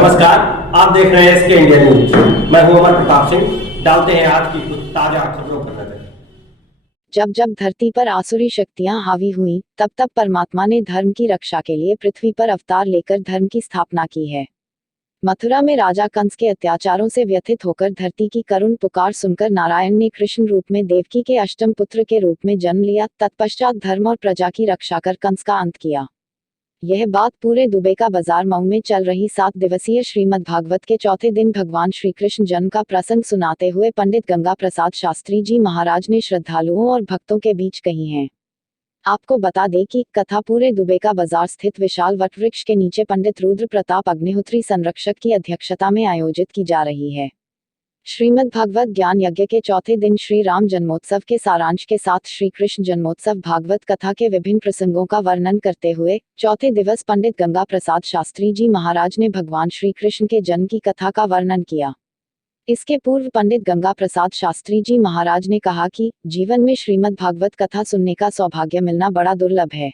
नमस्कार, आप देख रहे हैं एसके इंडिया न्यूज। मैं हूं अमर प्रताप सिंह। डालते हैं आज की कुछ ताजा खबरों पर नजर। जब जब धरती पर आसुरी शक्तियां हावी हुईं, तब तब परमात्मा ने धर्म की रक्षा के लिए पृथ्वी पर अवतार लेकर धर्म की स्थापना की है। मथुरा में राजा कंस के अत्याचारों से व्यथित होकर धरती की करुण पुकार सुनकर नारायण ने कृष्ण रूप में देवकी के अष्टम पुत्र के रूप में जन्म लिया। तत्पश्चात धर्म और प्रजा की रक्षा कर कंस का अंत किया। यह बात पूरे दुबे का बाजार मऊ में चल रही 7 दिवसीय श्रीमद् भागवत के चौथे दिन भगवान श्री कृष्ण जन्म का प्रसंग सुनाते हुए पंडित गंगा प्रसाद शास्त्री जी महाराज ने श्रद्धालुओं और भक्तों के बीच कही है। आपको बता दें कि कथा पूरे दुबे का बाजार स्थित विशाल वटवृक्ष के नीचे पंडित रुद्र प्रताप अग्निहोत्री संरक्षक की अध्यक्षता में आयोजित की जा रही है। श्रीमद् भागवत ज्ञान यज्ञ के चौथे दिन श्री राम जन्मोत्सव के सारांश के साथ श्री कृष्ण जन्मोत्सव भागवत कथा के विभिन्न प्रसंगों का वर्णन करते हुए चौथे दिवस पंडित गंगा प्रसाद शास्त्री जी महाराज ने भगवान श्री कृष्ण के जन्म की कथा का वर्णन किया। इसके पूर्व पंडित गंगा प्रसाद शास्त्री जी महाराज ने कहा कि जीवन में श्रीमद् भागवत कथा सुनने का सौभाग्य मिलना बड़ा दुर्लभ है।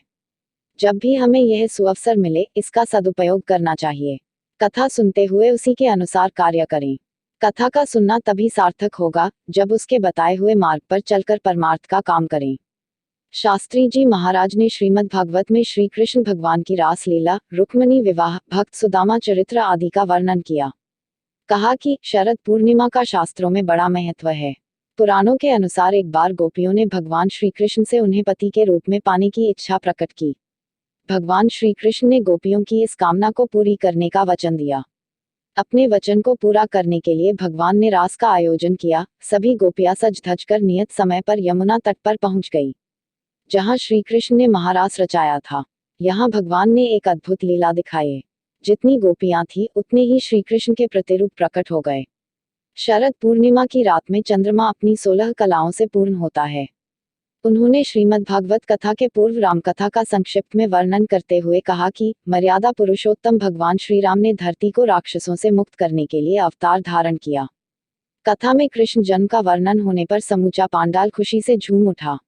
जब भी हमें यह सुअवसर मिले, इसका सदुपयोग करना चाहिए। कथा सुनते हुए उसी के अनुसार कार्य करें। कथा का सुनना तभी सार्थक होगा जब उसके बताए हुए मार्ग पर चलकर परमार्थ का काम करें। शास्त्री जी महाराज ने श्रीमद् भागवत में श्री कृष्ण भगवान की रास लीला, रुक्मिणी विवाह, भक्त सुदामा चरित्र आदि का वर्णन किया। कहा कि शरद पूर्णिमा का शास्त्रों में बड़ा महत्व है। पुराणों के अनुसार एक बार गोपियों ने भगवान श्री कृष्ण से उन्हें पति के रूप में पाने की इच्छा प्रकट की। भगवान श्री कृष्ण ने गोपियों की इस कामना को पूरी करने का वचन दिया। अपने वचन को पूरा करने के लिए भगवान ने रास का आयोजन किया। सभी गोपियां सज धज कर नियत समय पर यमुना तट पर पहुंच गई, जहां श्री कृष्ण ने महारास रचाया था। यहां भगवान ने एक अद्भुत लीला दिखाई। जितनी गोपियां थी उतने ही श्री कृष्ण के प्रतिरूप प्रकट हो गए। शरद पूर्णिमा की रात में चंद्रमा अपनी 16 कलाओं से पूर्ण होता है। उन्होंने श्रीमद् भागवत कथा के पूर्व रामकथा का संक्षिप्त में वर्णन करते हुए कहा कि मर्यादा पुरुषोत्तम भगवान श्री राम ने धरती को राक्षसों से मुक्त करने के लिए अवतार धारण किया। कथा में कृष्ण जन्म का वर्णन होने पर समूचा पांडाल खुशी से झूम उठा।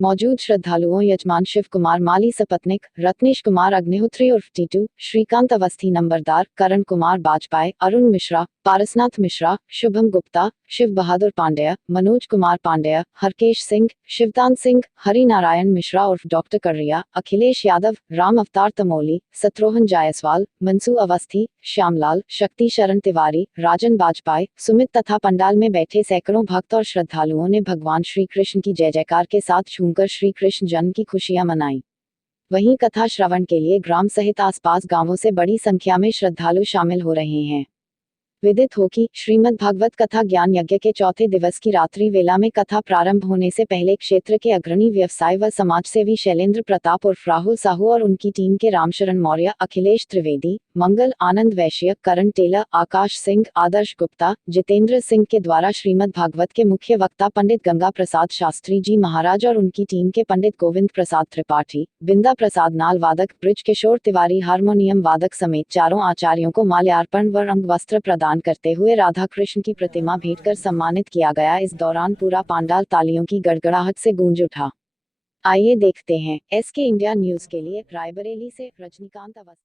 मौजूद श्रद्धालुओं यजमान शिव कुमार माली सपत्निक, रत्नेश कुमार अग्निहोत्री उर्फ टीटू, श्रीकांत अवस्थी नंबरदार, करण कुमार बाजपाई, अरुण मिश्रा, पारसनाथ मिश्रा, शुभम गुप्ता, शिव बहादुर पांड्या, मनोज कुमार पांड्या, हरकेश सिंह, शिवदान सिंह, हरि नारायण मिश्रा उर्फ डॉक्टर कर्रिया, अखिलेश यादव, राम अवतार तमोली, शत्रुघ्न जायसवाल, मनसू अवस्थी, श्यामलाल, शक्ति शरण तिवारी, राजन बाजपाई, सुमित तथा पंडाल में बैठे सैकड़ों भक्त और श्रद्धालुओं ने भगवान श्री कृष्ण की जय जयकार के साथ झूमकर श्री कृष्ण जन्म की खुशियां मनाई। वहीं कथा श्रवण के लिए ग्राम सहित आसपास गांवों से बड़ी संख्या में श्रद्धालु शामिल हो रहे हैं। विदित हो कि श्रीमद् भागवत कथा ज्ञान यज्ञ के चौथे दिवस की रात्रि वेला में कथा प्रारंभ होने से पहले क्षेत्र के अग्रणी व्यवसाय व समाजसेवी शैलेंद्र प्रताप उर्फ राहुल साहू और उनकी टीम के रामशरण मौर्य, अखिलेश त्रिवेदी, मंगल आनंद वैश्य, करण टेलर, आकाश सिंह, आदर्श गुप्ता, जितेंद्र सिंह के द्वारा श्रीमद् भागवत के मुख्य वक्ता पंडित गंगा प्रसाद शास्त्री जी महाराज और उनकी टीम के पंडित गोविंद प्रसाद त्रिपाठी, बिंदा प्रसाद नाल वादक, ब्रिज किशोर तिवारी हारमोनियम वादक समेत चारों आचार्यों को माल्यार्पण व रंग वस्त्र प्रदान करते हुए राधा कृष्ण की प्रतिमा भेंट कर सम्मानित किया गया। इस दौरान पूरा पांडाल तालियों की गड़गड़ाहट से गूंज उठा। आइए देखते हैं एसके इंडिया न्यूज के लिए रायबरेली से रजनीकांत अवस्थी।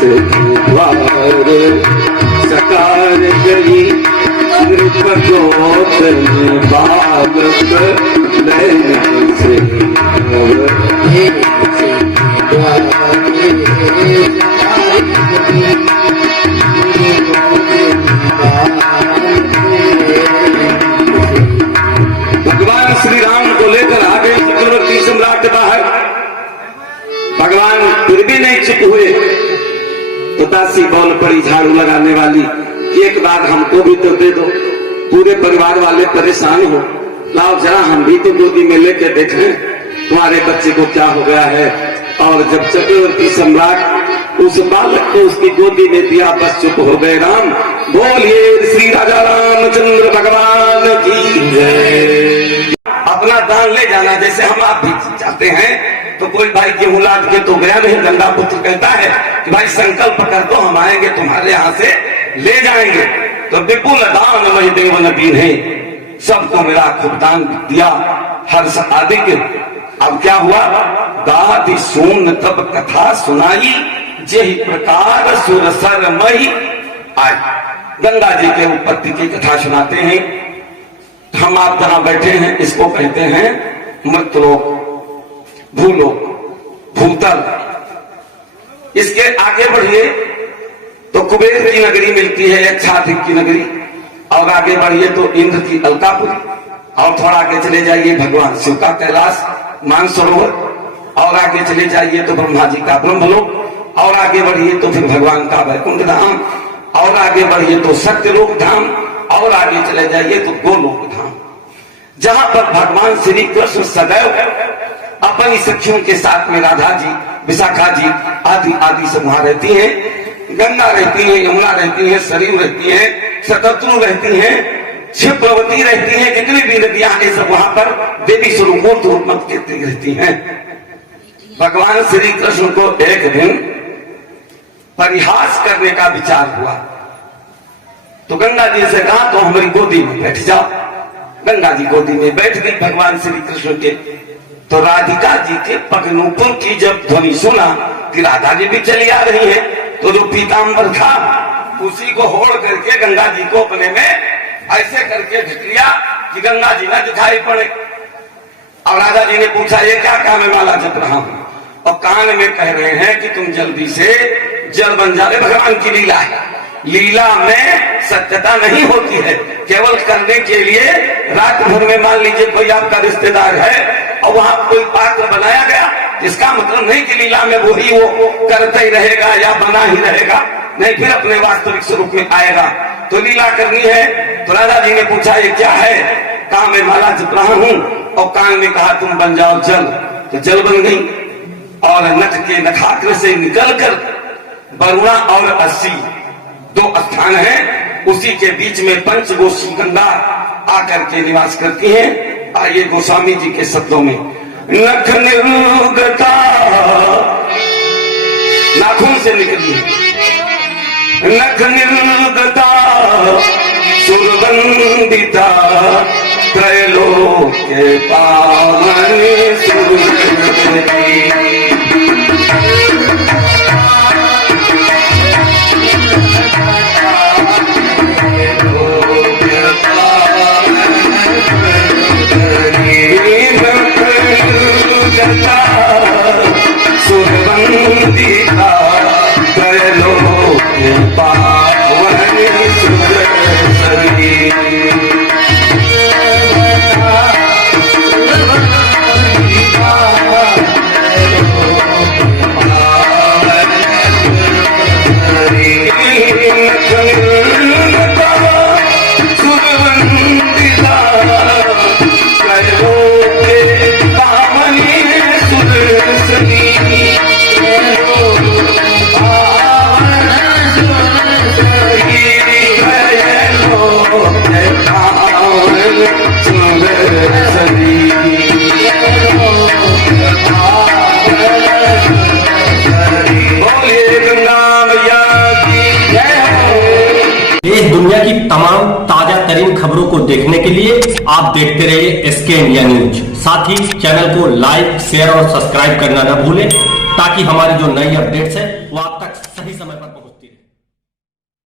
द्वार सकार गई नृपगोचन बालक नैन से भगवान श्री राम को लेकर आ गए चक्रवर्ती सम्राट बाहर। भगवान फिर भी नहीं चुप हुए तो दासी बोल पड़ी झाड़ू लगाने वाली कि एक बार हमको भी तो दे दो, पूरे परिवार वाले परेशान हो, लाओ जरा हम भी तो गोदी में लेके देखें तुम्हारे बच्चे को क्या हो गया है। और जब चक्रवर्ती सम्राट उस बालक को उसकी गोदी में दिया बस चुप हो गए। राम बोलिए श्री राजा रामचंद्र भगवान की जय। अपना दान ले जाना, जैसे हम आप भी चाहते हैं तो कोई भाई गेहूं लाद के तो गया नहीं, गंगा पुत्र कहता है कि भाई संकल्प कर दो, हम आएंगे तुम्हारे यहाँ से ले जाएंगे। तो विपुल दान वही देव नबी है, सबको मेरा खूब दान दिया हर्ष आदि। अब क्या हुआ, दादी सोन तब कथा सुनाई, जही प्रकार सुर सर मई आए। गंगा जी के उत्पत्ति की कथा सुनाते हैं। हम आप जहां बैठे हैं इसको कहते हैं मृतलोक, भूलोक, भूतल। इसके आगे बढ़िए तो कुबेर की नगरी मिलती है, यक्षाधिक की नगरी, और आगे बढ़िए तो इंद्र की अलकापुरी, और थोड़ा आगे चले जाइए भगवान शिव का कैलाश मानसरोवर, और आगे चले जाइए तो ब्रह्मा जी का ब्रह्मलोक, और आगे बढ़िए तो फिर भगवान का वैकुंठ धाम, और आगे बढ़िए तो सत्यलोक धाम, और आगे चले जाइए तो गोलोक धाम, जहां पर भगवान श्री कृष्ण सदैव अपनी सखियों के साथ में राधा जी, विशाखा जी आदि आदि सब वहां रहती हैं। गंगा रहती है, यमुना रहती है, सरयू रहती है, शतद्रु रहती है, क्षिप्रवती रहती है, जितनी भी नदियां हैं सब वहां पर देवी स्वरूपों रूप देती रहती हैं। भगवान श्री कृष्ण को एक दिन परिहास करने का विचार हुआ तो गंगा जी से कहा तो हमारी गोदी में बैठ जाओ। गंगा जी गोदी में बैठ गई भगवान श्री कृष्ण के। तो राधिका जी के पगनूपुर की जब ध्वनि सुना कि राधा जी भी चली आ रही है, तो जो पीताम्बर था उसी को होड़ करके गंगा जी को अपने में ऐसे करके ढक लिया कि गंगा जी ना दिखाई पड़े। और राधा जी ने पूछा ये क्या काम है, माला जप रहा हूं, और कान में कह रहे हैं कि तुम जल्दी से जल बन जाए। भगवान की लीला है, लीला में सत्यता नहीं होती है, केवल करने के लिए रात भर में मान लीजिए कोई आपका रिश्तेदार है और वहां कोई पात्र बनाया गया, इसका मतलब नहीं कि लीला में वही वो करता ही रहेगा या बना ही रहेगा, नहीं फिर अपने वास्तविक स्वरूप में आएगा। तो लीला करनी है। तो राधा जी ने पूछा ये क्या है, कहा मैं माला जप रहा हूं, और कान में कहा तुम बन जाओ जल, तो जल बन गई। और नख के नखाग्र से निकलकर वरुणा और अस्सी दो स्थान हैं, उसी के बीच में पंचगोशी गंगा आकर के निवास करती हैं। आइए गोस्वामी जी के शब्दों में, नख निर्गता नाखून से निकली, नख निर्गता सुरवंदिता त्रैलोक के पावनी सुरवंदिता। सुरवंदिता त्रैलोक के पावनी सुरवंदिता। दुनिया की तमाम ताजा तरीन खबरों को देखने के लिए आप देखते रहिए एसके इंडिया न्यूज। साथ ही चैनल को लाइक, शेयर और सब्सक्राइब करना न भूलें ताकि हमारी जो नई अपडेट्स है